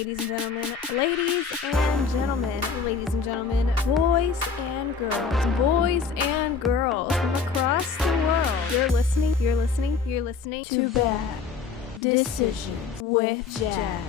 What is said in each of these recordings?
ladies and gentlemen, boys and girls from across the world. You're listening to Bad Decisions with Jazz.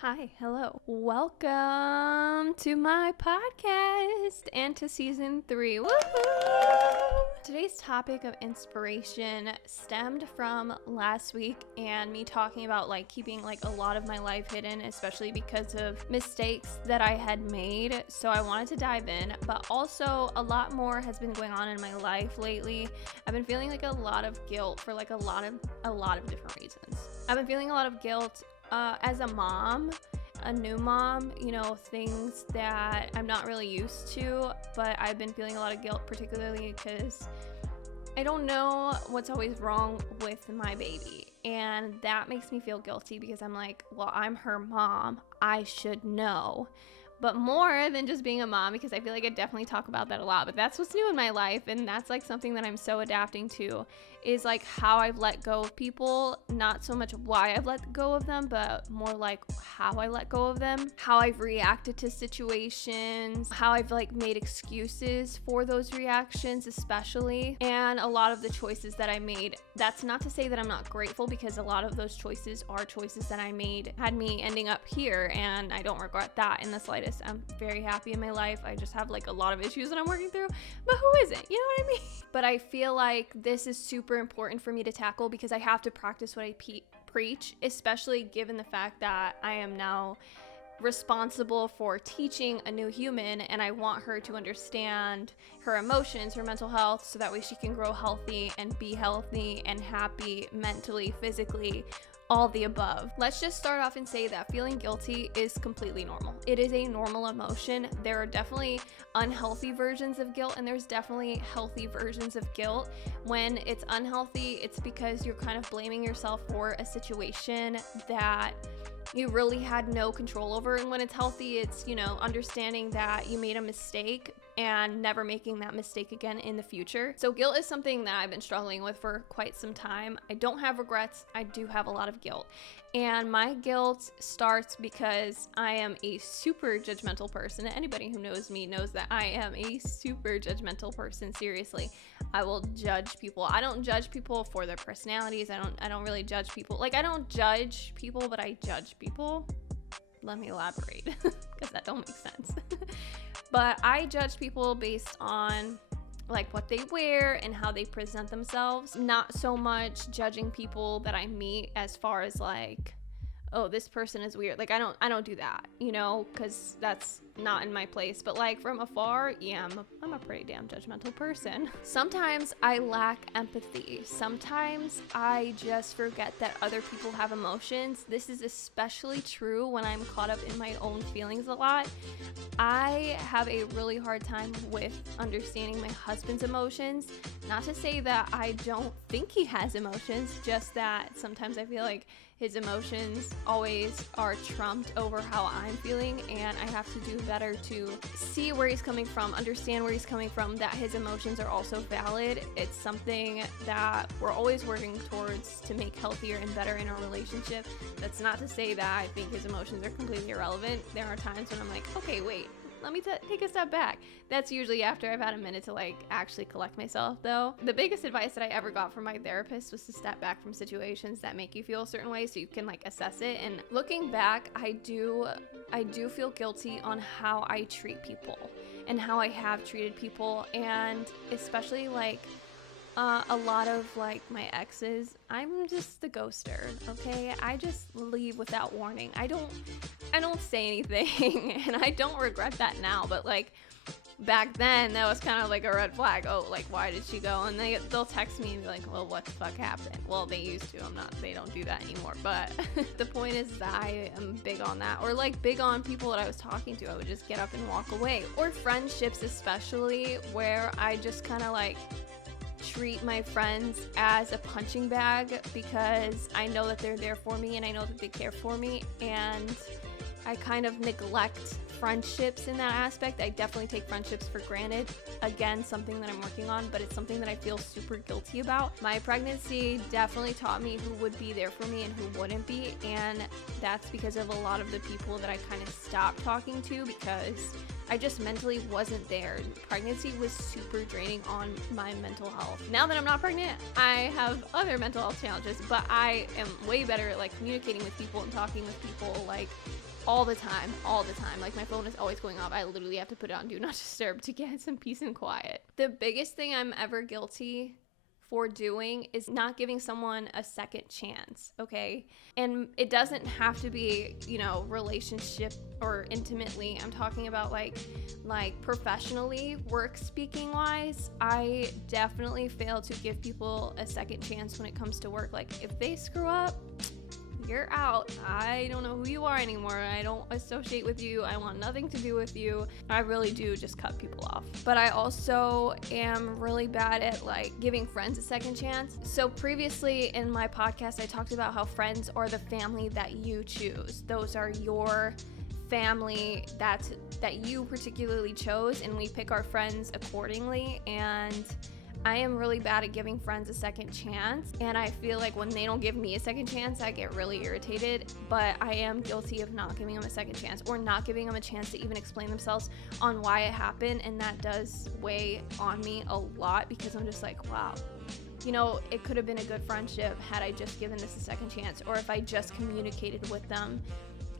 Hi, hello. Welcome to my podcast and to season 3. Woohoo! Today's topic of inspiration stemmed from last week and me talking about keeping a lot of my life hidden, especially because of mistakes that I had made. So I wanted to dive in, but also a lot more has been going on in my life lately. I've been feeling a lot of guilt for a lot of different reasons. I've been feeling a lot of guilt as a mom, a new mom, things that I'm not really used to, but I've been feeling a lot of guilt, particularly because I don't know what's always wrong with my baby. And that makes me feel guilty because I'm I'm her mom. I should know. But more than just being a mom, because I feel like I definitely talk about that a lot, but that's what's new in my life. And that's something that I'm so adapting to is how I've let go of people, not so much why I've let go of them, but more how I let go of them, how I've reacted to situations, how I've made excuses for those reactions, especially, and a lot of the choices that I made. That's not to say that I'm not grateful, because a lot of those choices are choices that I made, had me ending up here, and I don't regret that in the slightest. I'm very happy in my life. I just have a lot of issues that I'm working through, but who isn't? You know what I mean? But I feel like this is super important for me to tackle because I have to practice what I preach, especially given the fact that I am now responsible for teaching a new human, and I want her to understand her emotions, her mental health, so that way she can grow healthy and be healthy and happy mentally, physically, all the above. Let's just start off and say that feeling guilty is completely normal. It is a normal emotion. There are definitely unhealthy versions of guilt, and there's definitely healthy versions of guilt. When it's unhealthy, it's because you're kind of blaming yourself for a situation that you really had no control over. And when it's healthy, it's, understanding that you made a mistake and never making that mistake again in the future. So guilt is something that I've been struggling with for quite some time. I don't have regrets. I do have a lot of guilt. And my guilt starts because I am a super judgmental person. Anybody who knows me knows that I am a super judgmental person. Seriously, I will judge people. I don't judge people for their personalities. I don't really judge people. I don't judge people, but I judge people. Let me elaborate because that don't make sense. But I judge people based on what they wear and how they present themselves, not so much judging people that I meet as far as oh, this person is weird. I don't do that, because that's not in my place. But from afar, yeah, I'm a pretty damn judgmental person. Sometimes I lack empathy. Sometimes I just forget that other people have emotions. This is especially true when I'm caught up in my own feelings a lot. I have a really hard time with understanding my husband's emotions. Not to say that I don't think he has emotions, just that sometimes I feel like his emotions always are trumped over how I'm feeling, and I have to do better to see where he's coming from, understand where he's coming from, that his emotions are also valid. It's something that we're always working towards to make healthier and better in our relationship. That's not to say that I think his emotions are completely irrelevant. There are times when I'm okay, wait, let me take a step back. That's usually after I've had a minute to actually collect myself, though. The biggest advice that I ever got from my therapist was to step back from situations that make you feel a certain way so you can assess it. And looking back, I do feel guilty on how I treat people and how I have treated people, and especially a lot of my exes. I'm just the ghoster, okay? I just leave without warning. I don't say anything, and I don't regret that now, but back then that was kind of a red flag. Oh, why did she go? And they'll text me and be well, what the fuck happened? Well, they used to. They don't do that anymore, but the point is that I am big on that, or big on people that I was talking to. I would just get up and walk away. Or friendships, especially, where I just kind of treat my friends as a punching bag because I know that they're there for me and I know that they care for me, and I kind of neglect friendships in that aspect. I definitely take friendships for granted. Again, something that I'm working on, but it's something that I feel super guilty about. My pregnancy definitely taught me who would be there for me and who wouldn't be, and that's because of a lot of the people that I kind of stopped talking to because I just mentally wasn't there. Pregnancy was super draining on my mental health. Now that I'm not pregnant, I have other mental health challenges, but I am way better at like communicating with people and talking with people like all the time. Like my phone is always going off. I literally have to put it on Do Not Disturb to get some peace and quiet. The biggest thing I'm ever guilty for doing is not giving someone a second chance, okay? And it doesn't have to be, relationship or intimately. I'm talking about like professionally, work speaking wise. I definitely fail to give people a second chance when it comes to work. Like if they screw up, you're out. I don't know who you are anymore. I don't associate with you. I want nothing to do with you. I really do just cut people off. But I also am really bad at like giving friends a second chance. So previously in my podcast, I talked about how friends are the family that you choose. Those are your family that you particularly chose, and we pick our friends accordingly. And I am really bad at giving friends a second chance, and I feel like when they don't give me a second chance, I get really irritated, but I am guilty of not giving them a second chance or not giving them a chance to even explain themselves on why it happened, and that does weigh on me a lot because I'm just like, wow, it could have been a good friendship had I just given this a second chance, or if I just communicated with them.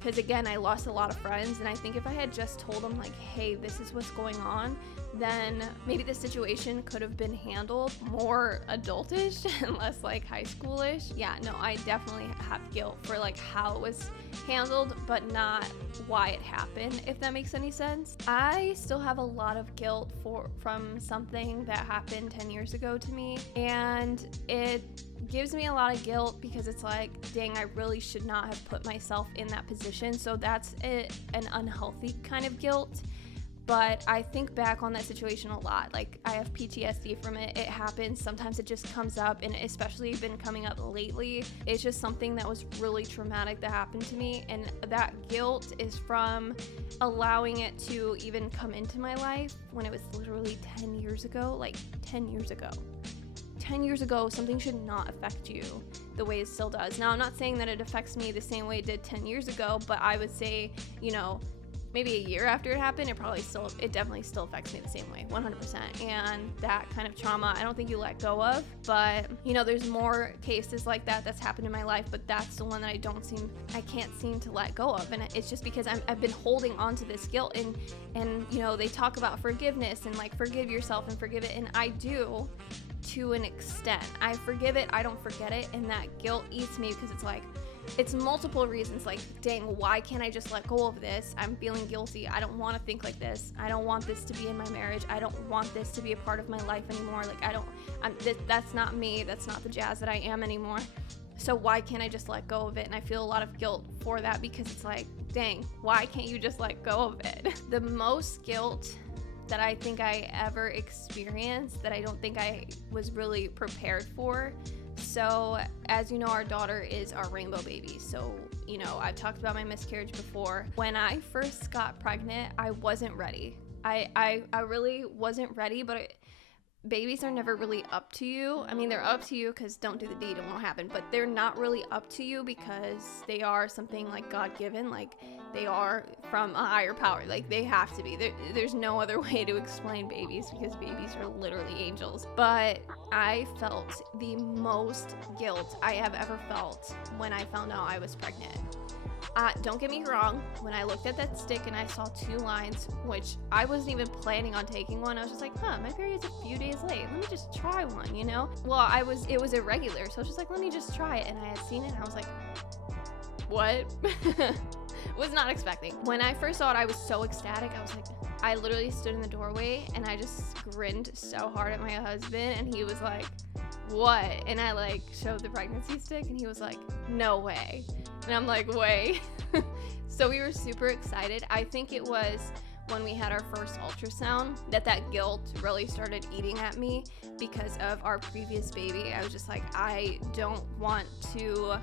Because again, I lost a lot of friends, and I think if I had just told them like, hey, this is what's going on, then maybe the situation could have been handled more adultish and less like high schoolish. Yeah, no, I definitely have guilt for like how it was handled, but not why it happened, if that makes any sense. I still have a lot of guilt from something that happened 10 years ago to me, and it gives me a lot of guilt because it's like, dang, I really should not have put myself in that position. So that's an unhealthy kind of guilt. But I think back on that situation a lot. Like, I have PTSD from it. It happens. Sometimes it just comes up, and especially been coming up lately. It's just something that was really traumatic that happened to me. And that guilt is from allowing it to even come into my life when it was literally 10 years ago. Like, 10 years ago. 10 years ago, something should not affect you the way it still does. Now, I'm not saying that it affects me the same way it did 10 years ago, but I would say, maybe a year after it happened, it definitely still affects me the same way, 100%. And that kind of trauma, I don't think you let go of, but there's more cases like that that's happened in my life, but that's the one that I can't seem to let go of. And it's just because I've been holding on to this guilt, and they talk about forgiveness and like forgive yourself and forgive it. And I do to an extent. I forgive it, I don't forget it, and that guilt eats me because it's multiple reasons. Like, dang, why can't I just let go of this? I'm feeling guilty. I don't want to think like this. I don't want this to be in my marriage. I don't want this to be a part of my life anymore. Like, that's not me. That's not the Jazz that I am anymore. So why can't I just let go of it? And I feel a lot of guilt for that because it's like, dang, why can't you just let go of it? The most guilt that I think I ever experienced that I don't think I was really prepared for. So, as you know, our daughter is our rainbow baby. So, I've talked about my miscarriage before. When I first got pregnant, I wasn't ready. I really wasn't ready, but babies are never really up to you. I mean, they're up to you because don't do the deed, it won't happen. But they're not really up to you because they are something like God-given. Like, they are from a higher power. Like, they have to be. There's no other way to explain babies because babies are literally angels. But I felt the most guilt I have ever felt when I found out I was pregnant. Don't get me wrong, when I looked at that stick and I saw 2 lines, which I wasn't even planning on taking one, I was just like, my period's a few days late. Let me just try one, Well, it was irregular, so I was just like, let me just try it. And I had seen it and I was like, what? Was not expecting. When I first saw it, I was so ecstatic. I literally stood in the doorway and I just grinned so hard at my husband, and he was like, what? And I showed the pregnancy stick and he was like, no way. And I'm like, way. So we were super excited. I think it was when we had our first ultrasound that guilt really started eating at me because of our previous baby. I was just like, I don't want to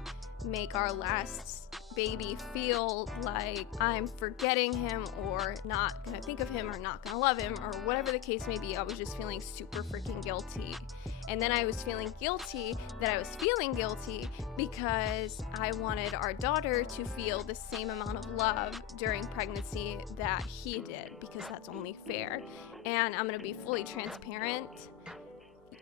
make our last baby feel like I'm forgetting him or not gonna think of him or not gonna love him or whatever the case may be. I was just feeling super freaking guilty. And then I was feeling guilty that I was feeling guilty because I wanted our daughter to feel the same amount of love during pregnancy that he did, because that's only fair. And I'm gonna be fully transparent.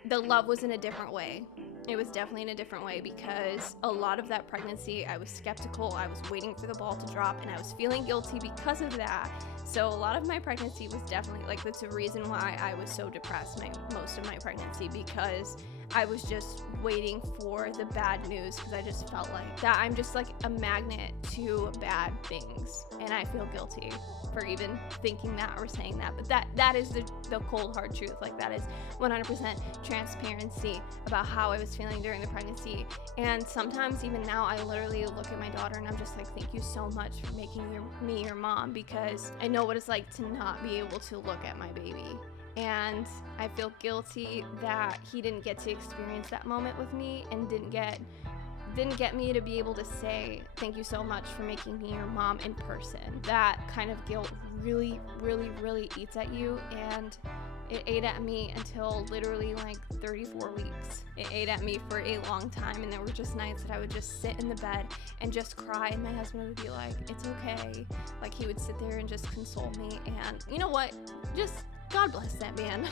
The love was in a different way. It was definitely in a different way, because a lot of that pregnancy, I was skeptical, I was waiting for the ball to drop, and I was feeling guilty because of that. So a lot of my pregnancy was definitely, like, that's a reason why I was so depressed most of my pregnancy, because I was just waiting for the bad news, because I just felt like that I'm just like a magnet to bad things, and I feel guilty for even thinking that or saying that. But that is the cold hard truth. Like, that is 100% transparency about how I was feeling during the pregnancy. And sometimes even now I literally look at my daughter and I'm just like, thank you so much for making me your mom, because I know what it's like to not be able to look at my baby. And I feel guilty that he didn't get to experience that moment with me and didn't get me to be able to say thank you so much for making me your mom in person. That kind of guilt really, really, really eats at you, and it ate at me until literally like 34 weeks. It ate at me for a long time, and there were just nights that I would just sit in the bed and just cry, and my husband would be like, it's okay. Like, he would sit there and just console me, and you know what? Just God bless that man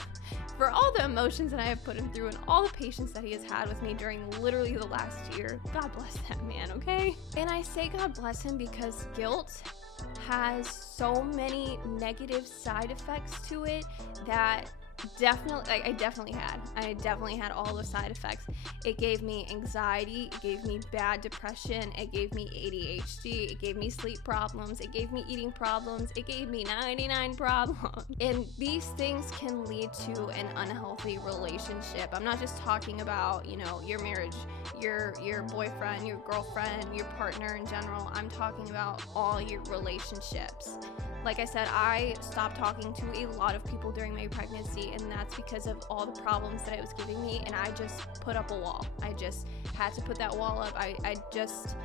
for all the emotions that I have put him through and all the patience that he has had with me during literally the last year. God bless that man, okay? And I say God bless him because guilt has so many negative side effects to it that I definitely had all the side effects. It gave me anxiety, it gave me bad depression, it gave me ADHD, it gave me sleep problems, it gave me eating problems, it gave me 99 problems. And these things can lead to an unhealthy relationship. I'm not just talking about, your marriage, your boyfriend, your girlfriend, your partner in general. I'm talking about all your relationships. Like I said, I stopped talking to a lot of people during my pregnancy, and that's because of all the problems that it was giving me, and I just put up a wall. I just had to put that wall up. I just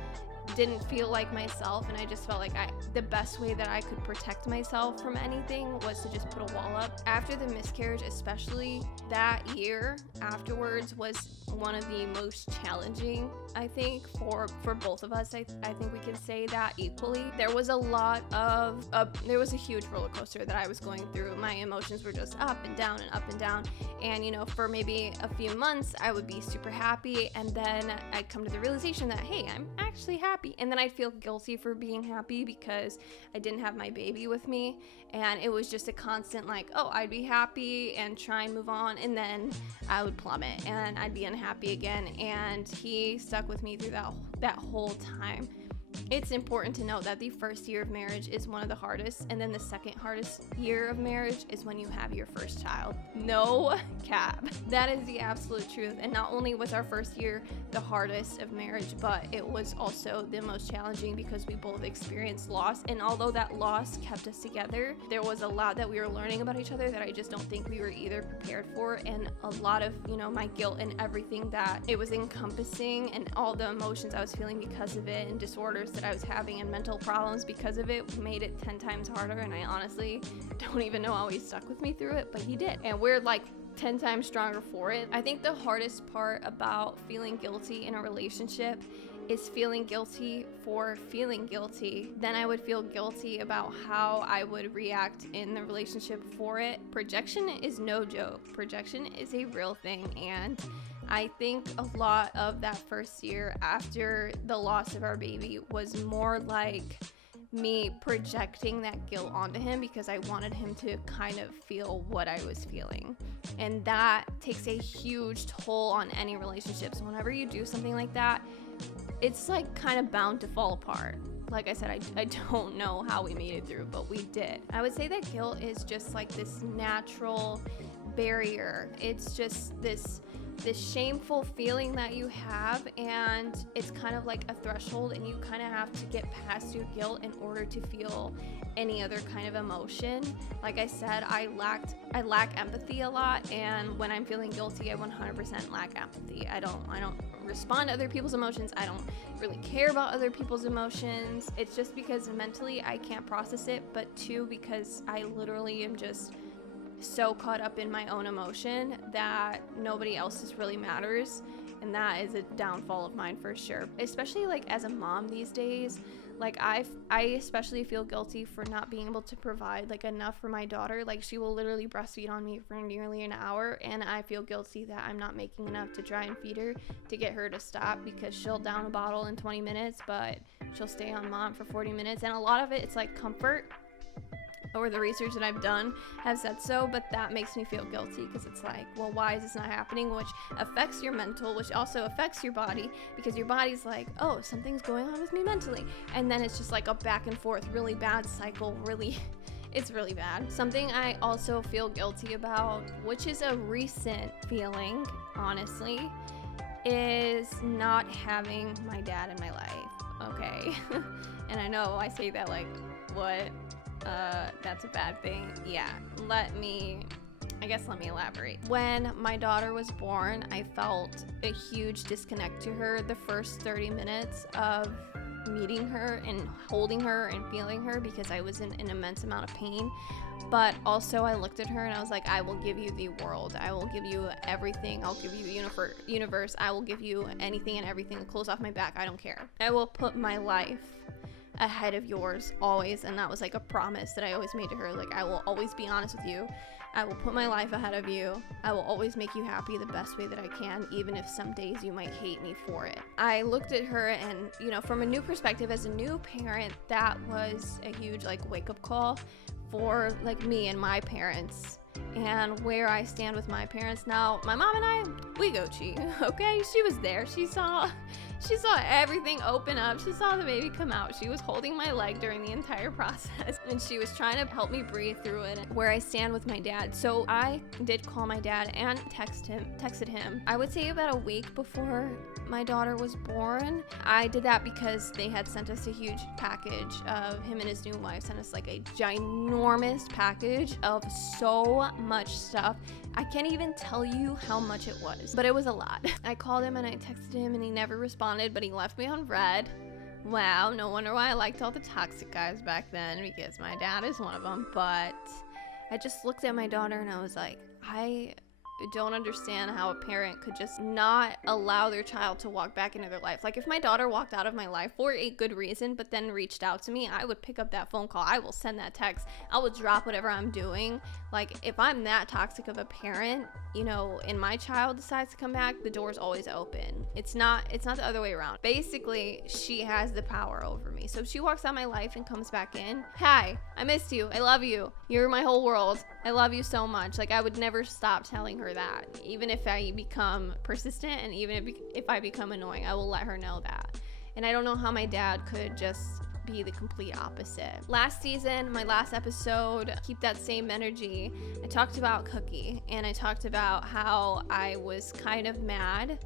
didn't feel like myself, and I just felt like the best way that I could protect myself from anything was to just put a wall up. After the miscarriage, especially, that year afterwards was one of the most challenging, I think, for both of us. I think we can say that equally. There was there was a huge roller coaster that I was going through. My emotions were just up and down and up and down. And, for maybe a few months, I would be super happy. And then I'd come to the realization that, hey, I'm actually happy. And then I'd feel guilty for being happy because I didn't have my baby with me. And it was just a constant I'd be happy and try and move on. And then I would plummet and I'd be unhappy again. And he stuck with me through that whole time. It's important to note that the first year of marriage is one of the hardest, and then the second hardest year of marriage is when you have your first child. No cap. That is the absolute truth. And not only was our first year the hardest of marriage, but it was also the most challenging because we both experienced loss. And although that loss kept us together, there was a lot that we were learning about each other that I just don't think we were either prepared for. And a lot of, my guilt and everything that it was encompassing and all the emotions I was feeling because of it and disorders that I was having and mental problems because of it made it 10 times harder. And I honestly don't even know how he stuck with me through it, but he did. And we're 10 times stronger for it. I think the hardest part about feeling guilty in a relationship is feeling guilty for feeling guilty. Then I would feel guilty about how I would react in the relationship for it. Projection is no joke. Projection is a real thing, and I think a lot of that first year after the loss of our baby was more like me projecting that guilt onto him because I wanted him to kind of feel what I was feeling. And that takes a huge toll on any relationship. So whenever you do something like that, it's kind of bound to fall apart. Like I said, I don't know how we made it through, but we did. I would say that guilt is just this natural barrier. It's just this this shameful feeling that you have, and it's kind of like a threshold, and you kind of have to get past your guilt in order to feel any other kind of emotion. Like I said, I lack empathy a lot, and when I'm feeling guilty, I 100% lack empathy. I don't respond to other people's emotions. I don't really care about other people's emotions. It's just because mentally I can't process it, but two, because I literally am just so caught up in my own emotion that nobody else's really matters, and that is a downfall of mine for sure. Especially like as a mom these days, like I especially feel guilty for not being able to provide like enough for my daughter. Like she will literally breastfeed on me for nearly an hour, and I feel guilty that I'm not making enough to try and feed her to get her to stop, because she'll down a bottle in 20 minutes, but she'll stay on mom for 40 minutes. And a lot of it's like comfort, or the research that I've done has said so, but that makes me feel guilty, because it's like, well, why is this not happening? Which affects your mental, which also affects your body, because your body's like, oh, something's going on with me mentally. And then it's just like a back and forth, really bad cycle, it's really bad. Something I also feel guilty about, which is a recent feeling, honestly, is not having my dad in my life, okay? And I know I say that like, what? That's a bad thing. Yeah, let me elaborate. When my daughter was born, I felt a huge disconnect to her the first 30 minutes of meeting her and holding her and feeling her, because I was in an immense amount of pain. But also I looked at her and I was like, I will give you the world. I will give you everything. I'll give you the universe. I will give you anything and everything. The clothes off my back. I don't care. I will put my life ahead of yours always. And that was like a promise that I always made to her. Like, I will always be honest with you. I will put my life ahead of you. I will always make you happy the best way that I can, even if some days you might hate me for it. I looked at her and, from a new perspective, as a new parent, that was a huge like wake up call for like me and my parents, and where I stand with my parents now. My mom and I, we go cheat, okay? She was there. She saw everything open up. She saw the baby come out. She was holding my leg during the entire process, and she was trying to help me breathe through it. Where I stand with my dad. So I did call my dad and texted him. I would say about a week before my daughter was born. I did that because they had sent us a huge package of him and his new wife sent us like a ginormous package of so much stuff. I can't even tell you how much it was, but it was a lot. I called him and I texted him and he never responded, but he left me on red. Wow, no wonder why I liked all the toxic guys back then, because my dad is one of them. But I just looked at my daughter and I was like, I don't understand how a parent could just not allow their child to walk back into their life. Like, if my daughter walked out of my life for a good reason, but then reached out to me, I would pick up that phone call. I will send that text. I will drop whatever I'm doing. Like, if I'm that toxic of a parent, and my child decides to come back, the door's always open. It's not the other way around. Basically, she has the power over me. So if she walks out my life and comes back in, hi, I missed you. I love you. You're my whole world. I love you so much. Like, I would never stop telling her that. Even if I become persistent and even if I become annoying, I will let her know that. And I don't know how my dad could just be the complete opposite. Last season, my last episode, keep that same energy, I talked about Cookie, and I talked about how I was kind of mad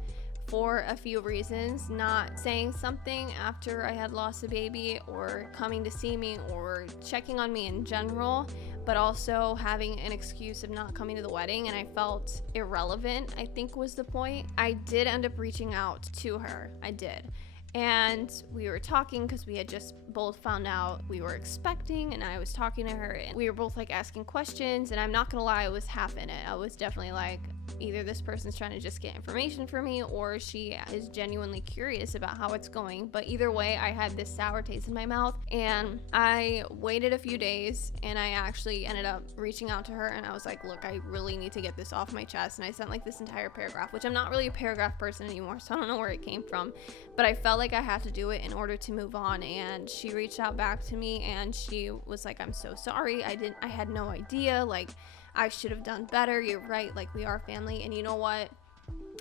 for a few reasons, not saying something after I had lost a baby, or coming to see me, or checking on me in general, but also having an excuse of not coming to the wedding, and I felt irrelevant, I think was the point. I did end up reaching out to her. I did. And we were talking because we had just both found out we were expecting, and I was talking to her and we were both like asking questions, and I'm not gonna lie, I was half in it. I was definitely like, either this person's trying to just get information from me, or she is genuinely curious about how it's going. But either way, I had this sour taste in my mouth, and I waited a few days, and I actually ended up reaching out to her, and I was like, look, I really need to get this off my chest. And I sent like this entire paragraph, which I'm not really a paragraph person anymore, so I don't know where it came from, but I felt like I had to do it in order to move on. And she reached out back to me, and she was like, I'm so sorry. I had no idea. Like, I should have done better. You're right. Like, we are family. And you know what?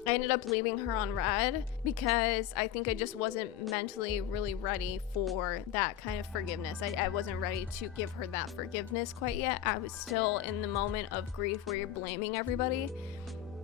I ended up leaving her on red because I think I just wasn't mentally really ready for that kind of forgiveness. I wasn't ready to give her that forgiveness quite yet. I was still in the moment of grief where you're blaming everybody.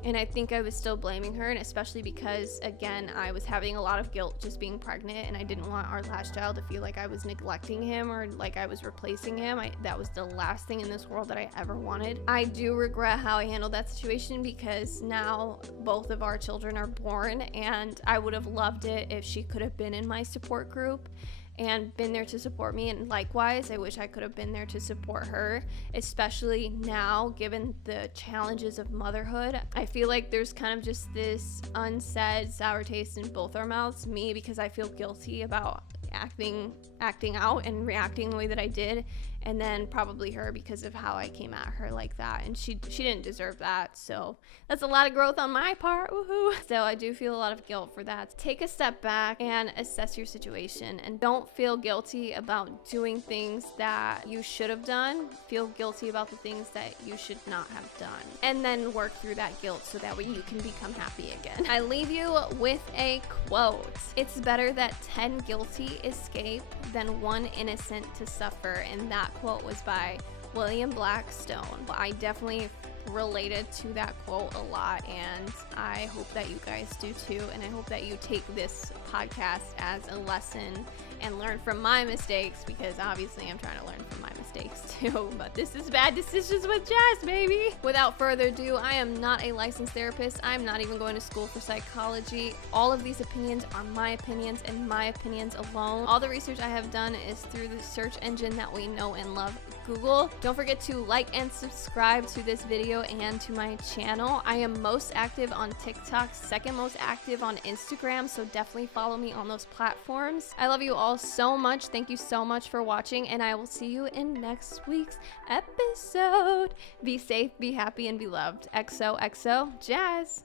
And I think I was still blaming her, and especially because, again, I was having a lot of guilt just being pregnant, and I didn't want our last child to feel like I was neglecting him or like I was replacing him. That was the last thing in this world that I ever wanted. I do regret how I handled that situation, because now both of our children are born, and I would have loved it if she could have been in my support group and been there to support me. And likewise, I wish I could have been there to support her, especially now given the challenges of motherhood. I feel like there's kind of just this unsaid sour taste in both our mouths. Me, because I feel guilty about acting out and reacting the way that I did, and then probably her because of how I came at her like that, and she didn't deserve that. So that's a lot of growth on my part. Woohoo. So I do feel a lot of guilt for that. Take a step back and assess your situation, and don't feel guilty about doing things that you should have done. Feel guilty about the things that you should not have done, and then work through that guilt so that way you can become happy again. I leave you with a quote. It's better that 10 guilty escape than one innocent to suffer. And that quote was by William Blackstone. I definitely related to that quote a lot, and I hope that you guys do too, and I hope that you take this podcast as a lesson and learn from my mistakes, because obviously I'm trying to learn from my mistakes too, but this is Bad Decisions with Jas, baby. Without further ado, I am not a licensed therapist. I'm not even going to school for psychology. All of these opinions are my opinions and my opinions alone. All the research I have done is through the search engine that we know and love, Google. Don't forget to like and subscribe to this video and to my channel. I am most active on TikTok, second most active on Instagram, so definitely follow me on those platforms. I love you all so much. Thank you so much for watching, and I will see you in next week's episode. Be safe, be happy, and be loved. XOXO Jas.